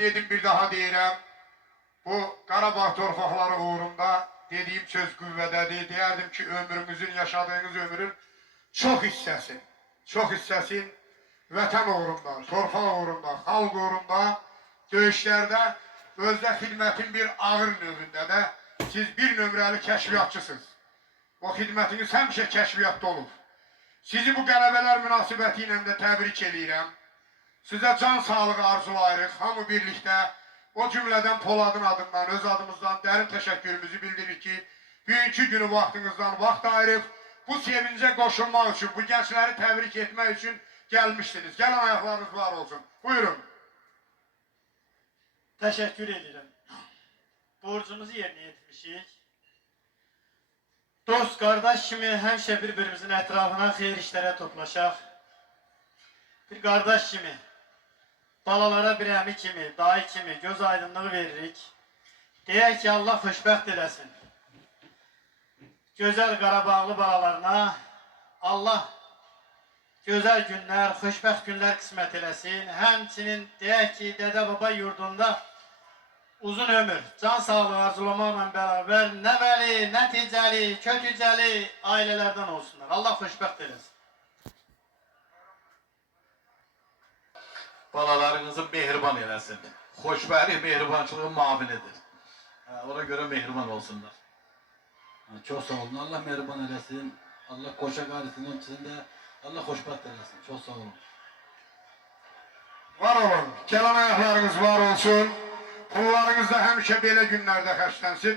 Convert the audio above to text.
dedim, bir daha deyirəm. Bu Qarabağ torpaqları uğrunda dediyim söz qüvvədədir. Deyərdim ki, ömrümüzün, yaşadığınız ömrün çox hissəsin vətən uğrunda, torpaq uğrunda, xalq uğrunda, döyüşlərdə, özdə xidmətin bir ağır növündə də siz bir nömrəli kəşfiyyatçısınız. O xidmətiniz həmişə kəşfiyyatda olub. Sizi bu qələbələr münasibəti ilə də təbrik edirəm. Sizə can sağlığı arzulayırıq, hamı birlikdə. O cümlədən Poladın adından, öz adımızdan dərin təşəkkürümüzü bildiririk ki, bugünkü günü vaxtınızdan vaxt ayırıb, bu sevincə qoşulmaq üçün, bu gəncləri təbrik etmək üçün gəlmişsiniz. Gələn ayaqlarınız var olsun. Buyurun. Təşəkkür edirəm. Borcumuzu yerinə yetirmişik. Dost, qardaş kimi həmişə bir-birimizin ətrafına xeyir işlərə toplaşaq. Bir qardaş kimi, balalara bir əmi kimi, dayı kimi göz aydınlığı veririk. Deyək ki, Allah xoşbəxt eləsin. Gözəl Qarabağlı balalarına Allah gözəl günlər, xoşbəxt günlər qismət eləsin. Həmçinin deyək ki, dədə-baba yurdunda uzun ömür, can sağlığı arzulamaqla bərabər nəvəli, nəticəli, kötücəli ailələrdən olsunlar. Allah xoşbəxt eləsin. Balalarınızı mehriban eləsin. Xoşbəxtlik mehribançılığın mavinidir. Ona göre mehriban olsunlar. Çok sağ olun. Allah mehriban eləsin. Allah koşa garisinin içinde Allah xoşbəxt eləsin. Çok sağ olun. Var olun. Gələn ayaqlarınız var olsun. Pullarınız da həmişə belə günlərdə xərclənsin.